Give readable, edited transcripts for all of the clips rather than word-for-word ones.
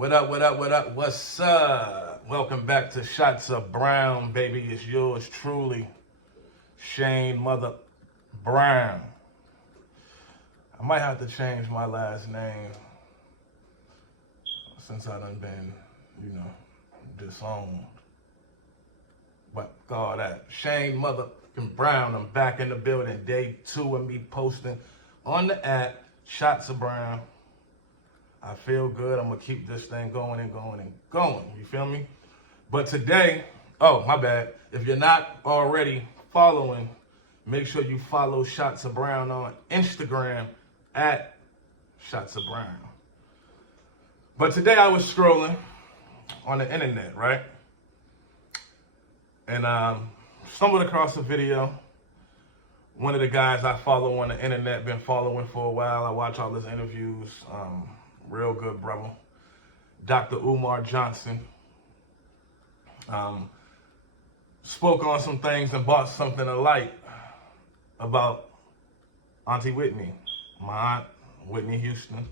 What up, what up, what up, what's up? Welcome back to Shots of Brown, baby. It's yours truly, Shayne Mother Brown. I might have to change my last name since I done been, disowned. But all that. Shayne Mother Brown, I'm back in the building. Day 2 of me posting on the app, Shots of Brown. I feel good. I'm going to keep this thing going and going and going. You feel me? But today, oh, my bad. If you're not already following, make sure you follow Shots of Brown on Instagram at Shots of Brown. But today I was scrolling on the internet, right? And stumbled across a video. One of the guys I follow on the internet, been following for a while. I watch all his interviews. Real good brother. Dr. Umar Johnson. Spoke on some things and brought something to light about Auntie Whitney, my aunt, Whitney Houston.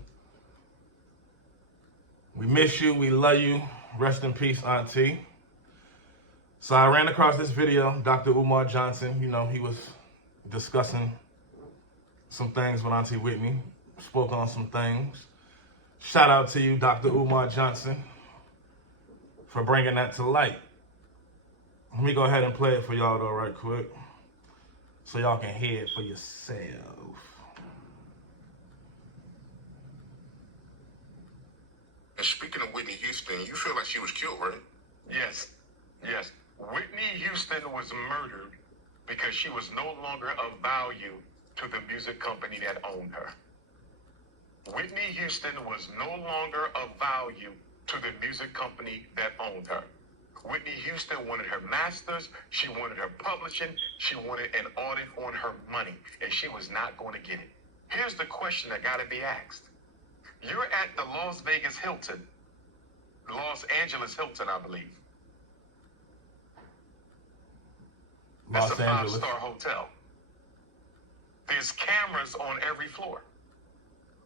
We miss you, we love you. Rest in peace, Auntie. So I ran across this video, Dr. Umar Johnson, he was discussing some things with Auntie Whitney, spoke on some things. Shout out to you, Dr. Umar Johnson, for bringing that to light. Let me go ahead and play it for y'all though right quick, so y'all can hear it for yourself. And speaking of Whitney Houston, you feel like she was killed, right? Yes. Whitney Houston was murdered because she was no longer of value to the music company that owned her. Whitney Houston was no longer of value to the music company that owned her. Whitney Houston wanted her masters, she wanted her publishing, she wanted an audit on her money, and she was not going to get it. Here's the question that got to be asked. You're at the Las Angeles Hilton, I believe. That's Los a Angeles. five-star hotel. There's cameras on every floor.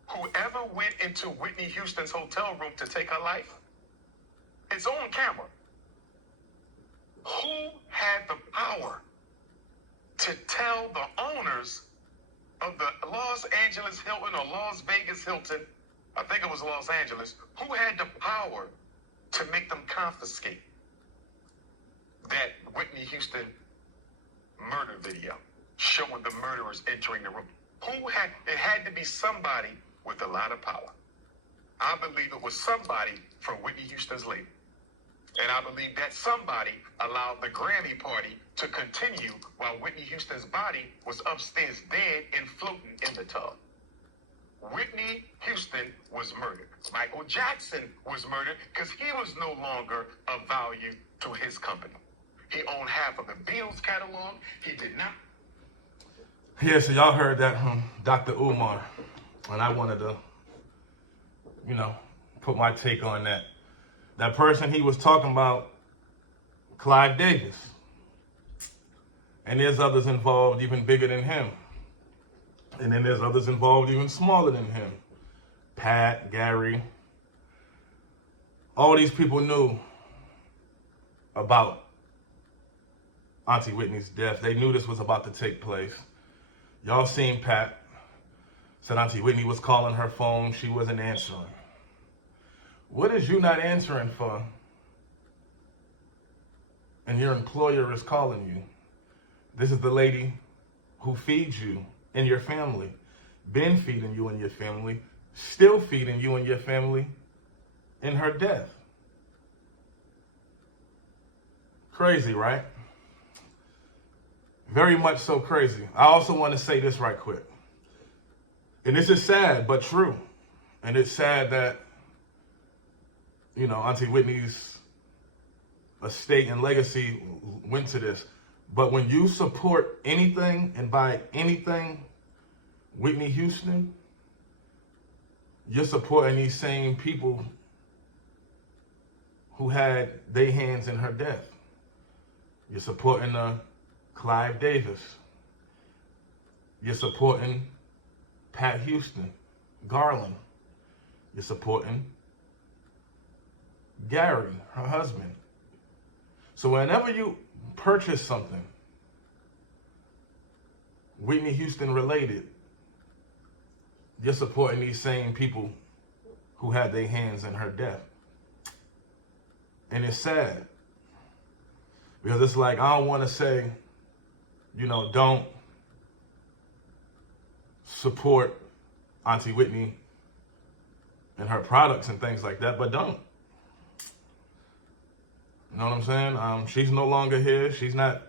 Whoever went into Whitney Houston's hotel room to take her life, it's on camera. Who had the power to tell the owners of the Los Angeles Hilton or Las Vegas Hilton, I think it was Los Angeles, who had the power to make them confiscate that Whitney Houston murder video showing the murderers entering the room? It had to be somebody with a lot of power. I believe it was somebody from Whitney Houston's label. And I believe that somebody allowed the Grammy party to continue while Whitney Houston's body was upstairs dead and floating in the tub. Whitney Houston was murdered. Michael Jackson was murdered because he was no longer of value to his company. He owned half of the Beatles catalog. He did not. Yeah, so y'all heard that from Dr. Umar. And I wanted to, put my take on that. That person he was talking about, Clive Davis. And there's others involved even bigger than him. And then there's others involved even smaller than him. Pat, Gary. All these people knew about Auntie Whitney's death. They knew this was about to take place. Y'all seen Pat. Said Auntie Whitney was calling her phone. She wasn't answering. What is you not answering for? And your employer is calling you. This is the lady who feeds you and your family. Been feeding you and your family. Still feeding you and your family in her death. Crazy, right? Very much so crazy. I also want to say this right quick. And this is sad, but true. And it's sad that, Auntie Whitney's estate and legacy went to this. But when you support anything and buy anything Whitney Houston, you're supporting these same people who had their hands in her death. You're supporting Clive Davis. You're supporting Pat Houston, Garland. You're supporting Gary, her husband. So whenever you purchase something Whitney Houston related, you're supporting these same people who had their hands in her death. And it's sad. Because it's like, I don't want to say, don't support Auntie Whitney and her products and things like that, but don't. You know what I'm saying? She's no longer here. She's not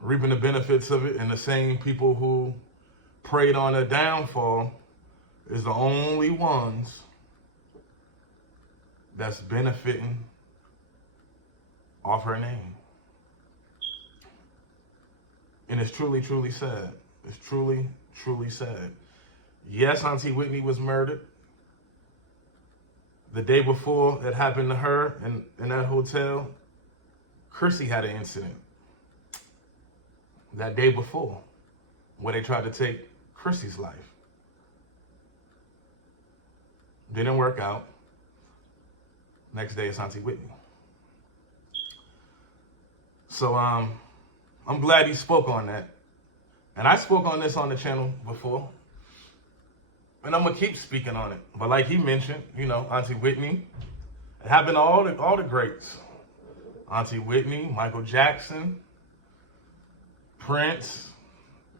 reaping the benefits of it. And the same people who preyed on her downfall is the only ones that's benefiting off her name. And it's truly, truly sad. It's truly, truly sad. Yes, Auntie Whitney was murdered. The day before it happened to her in that hotel, Chrissy had an incident. That day before, where they tried to take Chrissy's life. Didn't work out. Next day, it's Auntie Whitney. So I'm glad he spoke on that. And I spoke on this on the channel before. And I'm going to keep speaking on it. But like he mentioned, Auntie Whitney, it happened to all the greats. Auntie Whitney, Michael Jackson, Prince,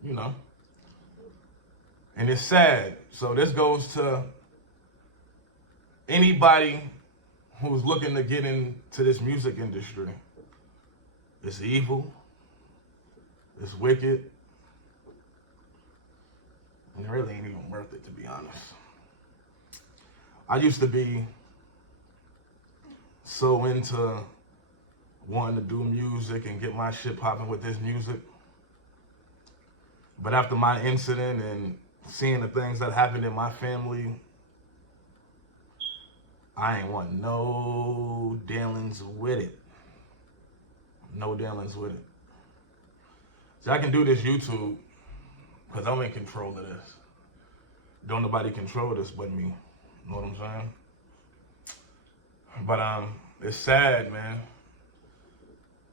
And it's sad. So this goes to anybody who's looking to get into this music industry. It's evil. It's wicked. And it really ain't even worth it, to be honest. I used to be so into wanting to do music and get my shit popping with this music. But after my incident and seeing the things that happened in my family, I ain't want no dealings with it. No dealings with it. So I can do this YouTube because I'm in control of this. Don't nobody control this but me. You know what I'm saying? But it's sad, man.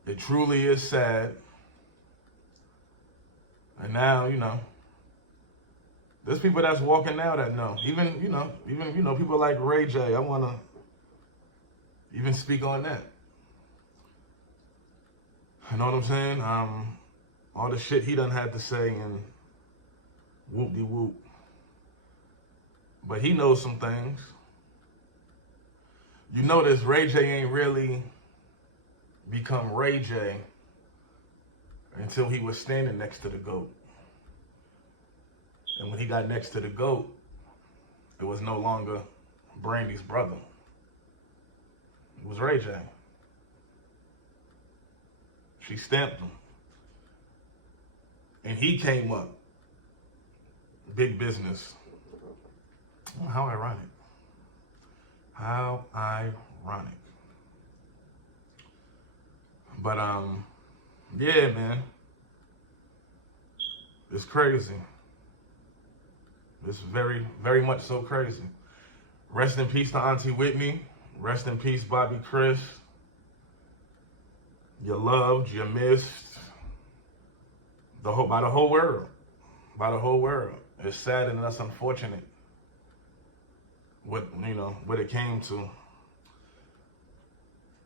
It truly is sad. And now, there's people that's walking now that know. Even people like Ray J. I want to even speak on that. You know what I'm saying? All the shit he done had to say and whoop-de-whoop. But he knows some things. You notice Ray J ain't really become Ray J until he was standing next to the GOAT. And when he got next to the GOAT, it was no longer Brandy's brother. It was Ray J. She stamped him. And he came up. Big business. Oh, how ironic. How ironic. But, yeah, man. It's crazy. It's very, very much so crazy. Rest in peace to Auntie Whitney. Rest in peace, Bobbi, Kris. You're loved, you're missed. By the whole world. By the whole world. It's sad and that's unfortunate what it came to.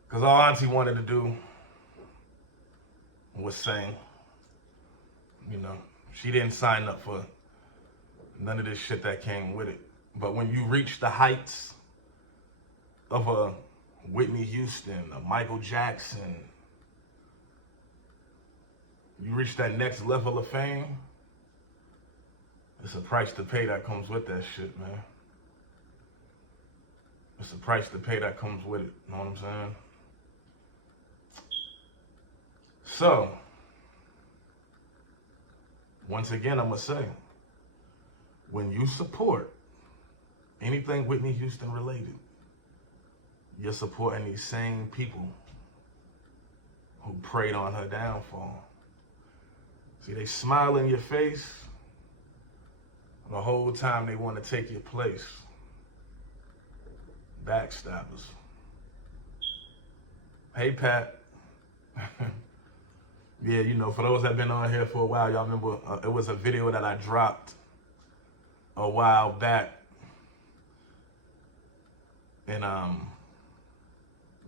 Because all Auntie wanted to do was sing. She didn't sign up for none of this shit that came with it. But when you reach the heights of a Whitney Houston, a Michael Jackson, you reach that next level of fame, it's a price to pay that comes with that shit, man. It's a price to pay that comes with it. You know what I'm saying? So, once again, I'm going to say, when you support anything Whitney Houston related, you're supporting these same people who preyed on her downfall. See, they smile in your face the whole time they want to take your place. Backstabbers. Hey, Pat. Yeah, you know, for those that been on here for a while, y'all remember it was a video that I dropped a while back. And,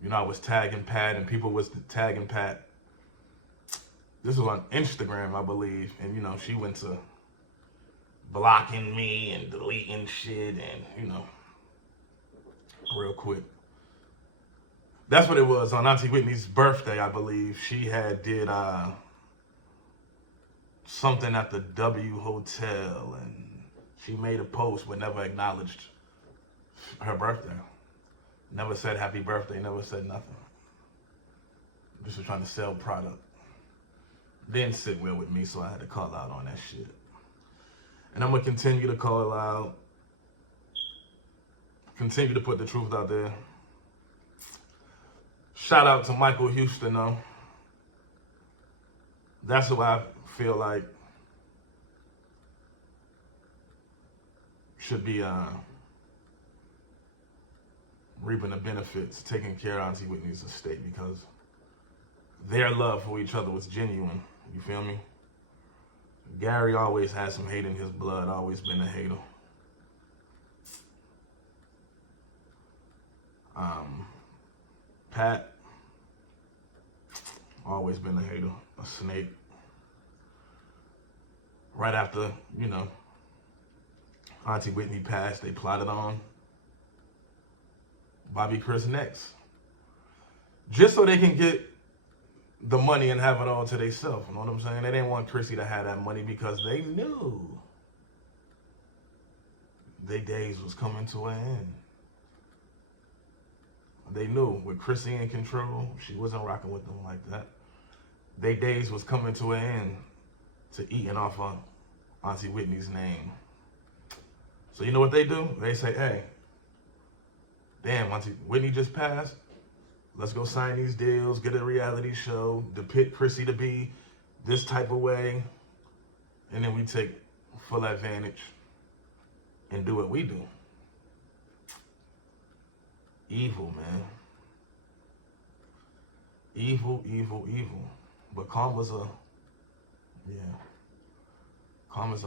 you know, I was tagging Pat and people was tagging Pat. This was on Instagram, I believe. And, you know, she went to blocking me and deleting shit and, you know, real quick. That's what it was on Auntie Whitney's birthday, I believe. She had did something at the W Hotel, and she made a post but never acknowledged her birthday. Never said happy birthday, never said nothing. Just was trying to sell product. Didn't sit well with me, so I had to call out on that shit. And I'm gonna continue to call out, continue to put the truth out there. Shout out to Michael Houston, though. That's who I feel like should be reaping the benefits, taking care of Auntie Whitney's estate, because their love for each other was genuine. You feel me? Gary always had some hate in his blood, always been a hater. Pat, always been a hater, a snake. Right after, you know, Auntie Whitney passed, they plotted on Bobbi, Kris next. Just so they can get the money and have it all to themselves. You know what I'm saying? They didn't want Chrissy to have that money because they knew their days was coming to an end. They knew with Chrissy in control, she wasn't rocking with them like that. Their days was coming to an end to eating off of Auntie Whitney's name. So you know what they do? They say, hey, damn, Auntie Whitney just passed. Let's go sign these deals, get a reality show, depict Chrissy to be this type of way, and then we take full advantage and do what we do. Evil, man. Evil, evil, evil. But karma's a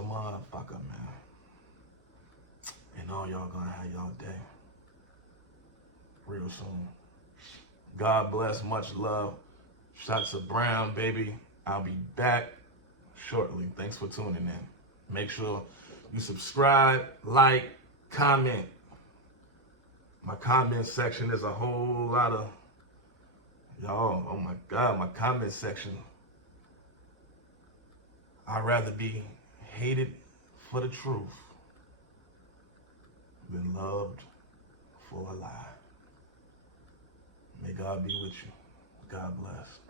motherfucker, man. And all y'all gonna have y'all day real soon. God bless, much love. Shots of Brown, baby. I'll be back shortly. Thanks for tuning in. Make sure you subscribe, like, comment. My comment section is a whole lot of y'all. Oh my God, my comment section. I'd rather be hated for the truth than loved for a lie. May God be with you. God bless.